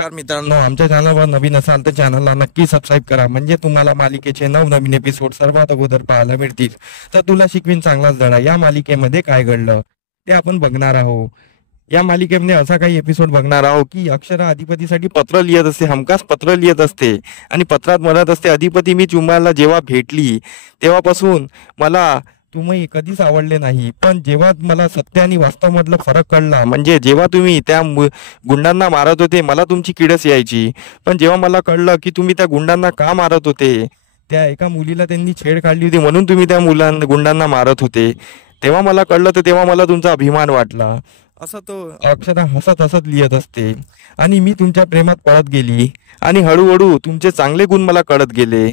नमस्कार मित्रांनो, आमच्या चॅनलवर नवीन असाल तर चॅनलला नक्की सबस्क्राईब करा, म्हणजे तुम्हाला मालिकेचे नवनवीन एपिसोड सर्वात अगोदर पाहायला मिळतील. तर तुला शिकवीन चांगलाच धडा या मालिकेमध्ये काय घडलं ते आपण बघणार आहोत. या मालिकेमध्ये असा काही एपिसोड बघणार आहोत की अक्षरा अधिपतीसाठी पत्र लिहित असते, हमखास पत्र लिहित असते आणि पत्रात म्हणत असते, अधिपती मी तुम्हाला जेव्हा भेटली तेव्हापासून मला तुम्ही कधीच आवडले नाही, पण जेव्हा मला सत्य आणि वास्तवमधला फरक कळला, म्हणजे जेव्हा तुम्ही त्या गुंडांना मारत होते मला तुमची किडस यायची, पण जेव्हा मला कळलं की तुम्ही त्या गुंडांना का मारत होते, त्या एका मुलीला त्यांनी छेड काढली होती म्हणून तुम्ही त्या गुंडांना मारत होते, तेव्हा मला कळलं, तर तेव्हा मला तुमचा अभिमान वाटला. असं तो अक्षरा हसत हसत लिहित असते. आणि मी तुमच्या प्रेमात पळत गेली आणि हळूहळू तुमचे चांगले गुण मला कळत गेले.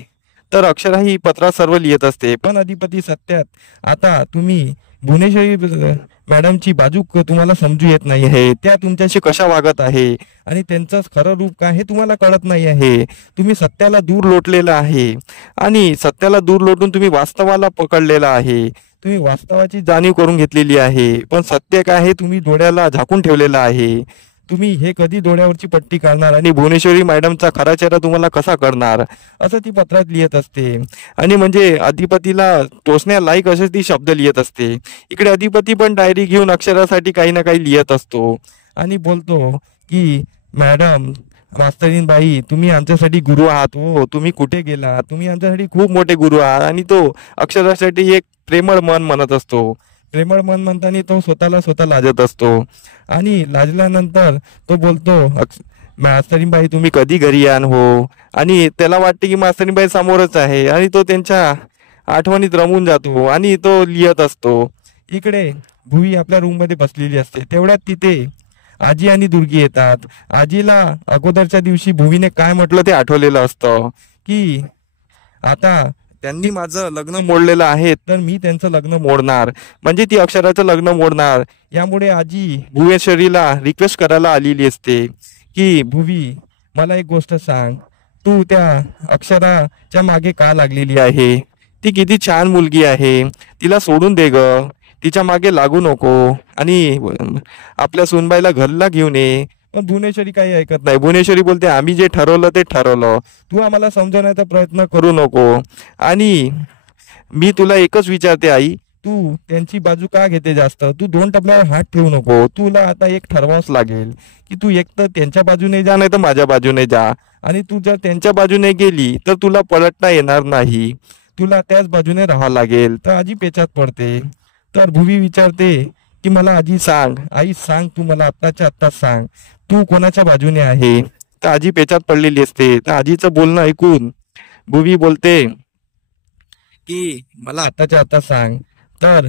तर अक्षरा ही पत्रात सर्व लिहित असते. पण अधिपती सत्यात आता तुम्ही भुवनेश्वरी मॅडमची बाजू तुम्हाला समजू येत नाही आहे, त्या तुमच्याशी कशा वागत आहे आणि त्यांचं खरं रूप काय हे तुम्हाला कळत नाही आहे. तुम्ही सत्याला दूर लोटलेलं आहे आणि सत्याला दूर लोटून तुम्ही वास्तवाला पकडलेला आहे. तुम्ही वास्तवाची जाणीव करून घेतलेली आहे, पण सत्य काय आहे तुम्ही डोळ्याला झाकून ठेवलेलं आहे. तुम्ही हे कधी डोळ्यावरची पट्टी काढणार आणि भुवनेश्वरी मॅडमचा खरा चेहरा तुम्हाला कसा करणार, असं ती पत्रात लिहित असते. आणि म्हणजे अधिपतीला टोचण्या लायक असे ती शब्द लिहित असते. इकडे अधिपती पण डायरी घेऊन अक्षरासाठी काही ना काही लिहित असतो आणि बोलतो की मॅडम, मास्तरीन बाई, तुम्ही आमच्यासाठी गुरु आहात. हो, तुम्ही कुठे गेला, तुम्ही आमच्यासाठी खूप मोठे गुरु आहात. आणि तो अक्षरासाठी एक प्रेमळ मन म्हणत असतो. प्रेमळ मन म्हणताना तो स्वतःला स्वतः लाजत असतो आणि लाजल्यानंतर तो बोलतो, मास्तरीनबाई तुम्ही कधी घरी यान हो. आणि त्याला वाटते की मास्तरीनबाई समोरच आहे आणि तो त्यांच्या आठवणीत रमून जातो आणि तो लिहित असतो. इकडे भुवी आपल्या रूममध्ये बसलेली असते. तेवढ्यात तिथे आजी आणि दुर्गी येतात. आजीला अगोदरच्या दिवशी भुवीने काय म्हटलं ते आठवलेलं असतं की आता त्यांनी माझं लग्न मोडलेलं आहे तर मी त्यांचं लग्न मोडणार, म्हणजे ती अक्षराचं लग्न मोडणार. यामुळे आजी भुवनेश्वरीला रिक्वेस्ट करायला आलेली असते की भुवी, मला एक गोष्ट सांग, तू त्या अक्षराच्या मागे का लागलेली आहे? ती किती छान मुलगी आहे, तिला सोडून दे ग, तिच्या मागे लागू नको आणि आपल्या सुनबाईला घरला घेऊन ये. पण भुवनेश्वरी काही ऐकत नाही. भुवनेश्वरी बोलते, आम्ही जे ठरवलं ते ठरवलं, तू आम्हाला समजवण्याचा प्रयत्न करू नको. आणि मी तुला एकच विचारते आई, तू त्यांची बाजू का घेते जास्त? तू दोन टप्प्यावर हात ठेवू नको. तुला आता एक ठरवावंच लागेल की तू एक तर त्यांच्या बाजूने जा, नाही तर माझ्या बाजूने जा. आणि तू जर त्यांच्या बाजूने गेली तर तुला पलटता येणार नाही, तुला त्याच बाजूने राहावं लागेल. तर आजी पेचात पडते. तर भुवी विचारते की मला आजी सांग, आई सांग, तू मला आत्ताच्या आत्ता सांग, तू कोणाच्या बाजूने आहे? तर आजी पेचात पडलेली असते. तर आजीचं बोलणं ऐकून भुवी बोलते की मला आत्ताच्या आता सांग. तर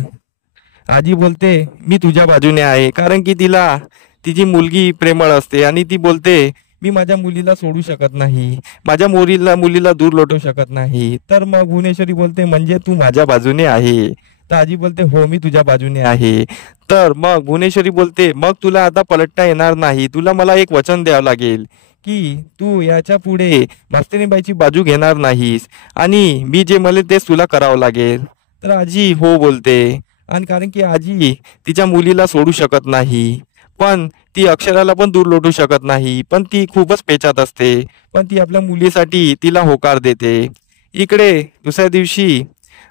आजी बोलते, मी तुझ्या बाजूने आहे, कारण की तिला तिची मुलगी प्रेमळ असते आणि ती बोलते, मी माझ्या मुलीला सोडू शकत नाही, माझ्या मुलीला दूर लोटू शकत नाही. तर मग भुवनेश्वरी बोलते, म्हणजे तू माझ्या बाजूने आहे? तर आजी बोलते, हो, मी तुझ्या बाजूने आहे. तर मग भुवनेश्वरी बोलते, मग तुला आता पलटता येणार नाही, तुला मला एक वचन द्यावं लागेल की तू याच्या पुढे मास्तरीबाईची बाजू घेणार नाहीस आणि मी जे म्हणेल तेच तुला करावं लागेल. तर आजी हो बोलते. आणि कारण की आजी तिच्या मुलीला सोडू शकत नाही, पण ती अक्षराला पण दूर लोटू शकत नाही, पण ती खूपच पेचात असते, पण ती आपल्या मुलीसाठी तिला होकार देते. इकडे दुसऱ्या दिवशी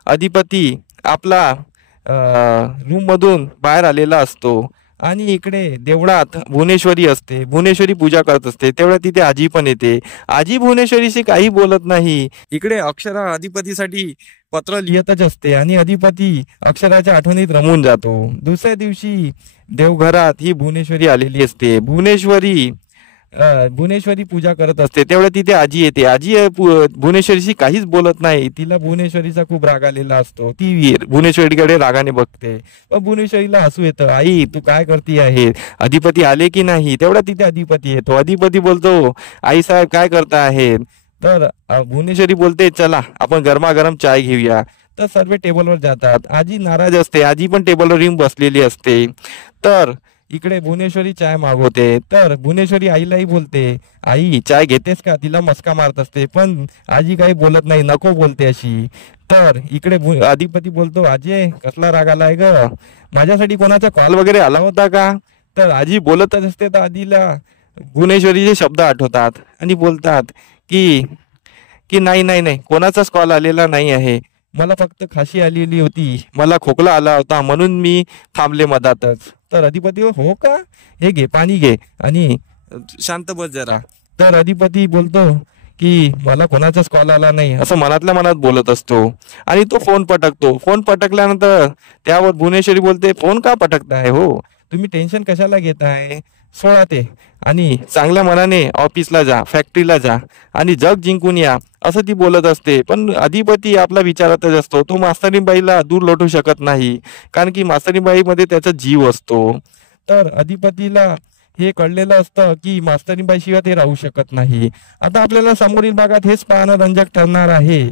अधिपती आपला रूम मधून बाहेर आलेला असतो आणि इकडे देवळात भुवनेश्वरी असते. भुवनेश्वरी पूजा करत असते. तेवढ्या तिथे आजी पण येते. आजी भुवनेश्वरीशी काही बोलत नाही. इकडे अक्षरा अधिपतीसाठी पत्र लिहितच असते आणि अधिपती अक्षराच्या आठवणीत रमून जातो. दुसऱ्या दिवशी देवघरात ही भुवनेश्वरी आलेली असते. भुवनेश्वरी पूजा करत असते. तेवढ्या तिथे आजी येते. आजी भुवनेश्वरीशी काहीच बोलत नाही. तिला भुवनेश्वरीचा खूप राग आलेला असतो. ती भुवनेश्वरीकडे रागाने बघते. पण भुवनेश्वरीला हसू येतं, आई तू काय करती आहे, अधिपती आले की नाही? तेवढा तिथे अधिपती येतो. अधिपती बोलतो, आई साहेब काय करता आहेत? तर भुवनेश्वरी बोलते, चला आपण गरमागरम चाय घेऊया. तर सर्व टेबलवर जातात. आजी नाराज असते. आजी पण टेबलवर येऊन बसलेली असते. तर इकडे भुवनेश्वरी चाय मागवते. तर भुवनेश्वरी आईलाही बोलते, आई चाय घेतेस का? तिला मस्का मारत असते. पण आजी काही बोलत नाही, नको बोलते अशी. तर इकडे अधिपती बोलतो, आजी कसला राग आलाय ग, माझ्यासाठी कोणाचा कॉल वगैरे आला होता का? तर आजी बोलतच असते. तर आजीला भुवनेश्वरीचे शब्द आठवतात आणि बोलतात की की नाही नाही नाही, कोणाचाच कॉल आलेला नाही आहे, मला फक्त खाशी आलेली होती, मला खोकला आला होता म्हणून मी थांबले मधातच. तर अधिपती हो का, हे घे पाणी घे आणि शांत बस जरा. तर अधिपती बोलतो की मला कोणाचाच कॉल आला नाही असं मनातल्या मनात बोलत असतो आणि तो फोन पटकतो. फोन पटकल्यानंतर त्यावर भुवनेश्वरी बोलते, फोन का पटकताय हो, तुम्ही टेन्शन कशाला घेताय, सोडा ते आणि चांगल्या मनाने ऑफिसला जा, फॅक्टरीला जा आणि जग जिंकून या असं ती बोलत असते. पण अधिपती आपला विचारातच असतो. तो मास्तरीबाईला दूर लोटू शकत नाही, कारण की मास्तरीबाईमध्ये त्याचा जीव असतो. तर अधिपतीला हे कळलेलं असतं की मास्तरीबाईशिवाय ते राहू शकत नाही. आता आपल्याला समोरील भागात हेच पाहणं रंजक ठरणार आहे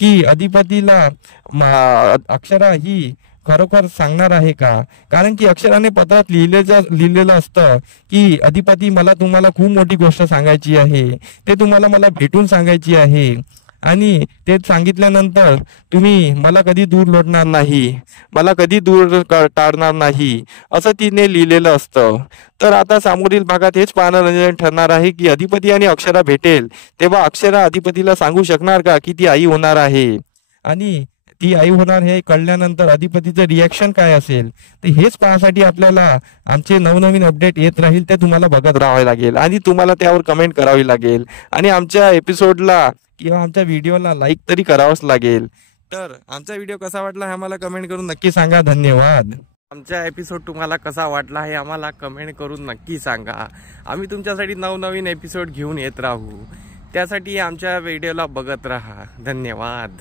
की अधिपतीला अक्षरा ही खरोखर सांगणार आहे का. कारण की अक्षराने पत्रात लिहिलेलं असतं की अधिपती मला तुम्हाला खूप मोठी गोष्ट सांगायची आहे, ते तुम्हाला मला भेटून सांगायची आहे आणि ते सांगितल्यानंतर तुम्ही मला कधी दूर लोटणार नाही, मला कधी दूर टाळणार नाही असं तिने लिहिलेलं असतं. तर आता समोरील भागात हेच पाहणं रंजक ठरणार आहे की अधिपती आणि अक्षरा भेटेल तेव्हा अक्षरा अधिपतीला सांगू शकणार का की ती आई होणार आहे, आणि ती आई होणार हे कळल्यानंतर अधिपतीचं रिॲक्शन काय असेल. तर हेच पाहण्यासाठी आपल्याला आमचे नवनवीन अपडेट येत राहील, ते तुम्हाला बघत राहावे लागेल आणि तुम्हाला त्यावर कमेंट करावी लागेल आणि आमच्या एपिसोडला किंवा आमच्या व्हिडिओला लाईक तरी करावंच लागेल. तर आमचा व्हिडिओ कसा वाटला हे आम्हाला कमेंट करून नक्की सांगा. धन्यवाद. आमचा एपिसोड तुम्हाला कसा वाटला हे आम्हाला कमेंट करून नक्की सांगा. आम्ही तुमच्यासाठी नवनवीन एपिसोड घेऊन येत राहू, त्यासाठी आमच्या व्हिडिओला बघत राहा. धन्यवाद.